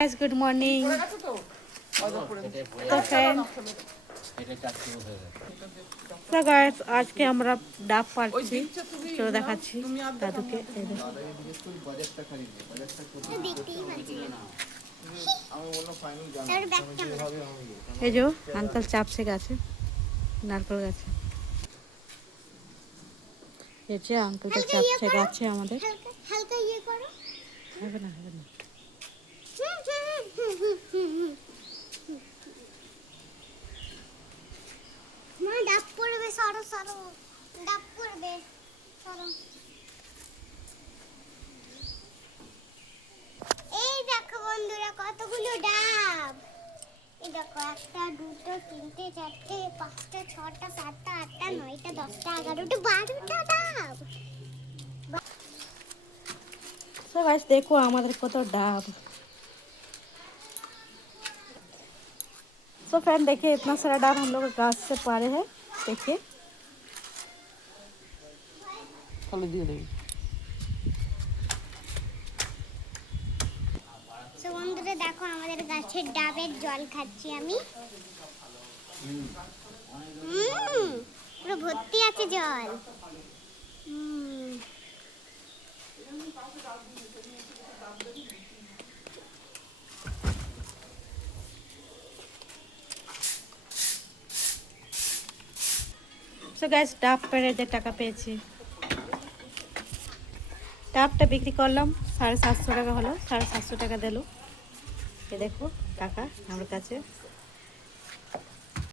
guys, good morning. So guys, আজকে আমরা ডাব পাড়ছি, চলো দেখাচ্ছি দাদুকে। এই যে আঙ্কেল চাপছে গাছে, নারকেল গাছে। এই যে আঙ্কেলটা চাপছে গাছে আমাদের। হালকা ইয়ে করো, হবে না হবে না। মা ডাব পড়বে, সরো সরো, ডাব পড়বে, সরো। এই দেখো বন্ধুরা কতগুলো ডাব। এই দেখো 1 2 3 4 5 6 7 8 9 10 11 12টা ডাব। So guys, देखो हमारे को तो डाब। So फ्रेंड देखिए, इतना सारा डाब हम लोग गाछ से पारे हैं। देखिए So বন্ধুরা দেখো আমাদের গাছের ডাবের জল খাচ্ছি আমি। পুরো ভর্তি আছে জল। So guys, ডাব পেড়ে যে টাকা পেয়েছি, ডাবটা বিক্রি করলাম 750 টাকা হলো, 750 টাকা দিল। এই দেখো টাকা আমার কাছে।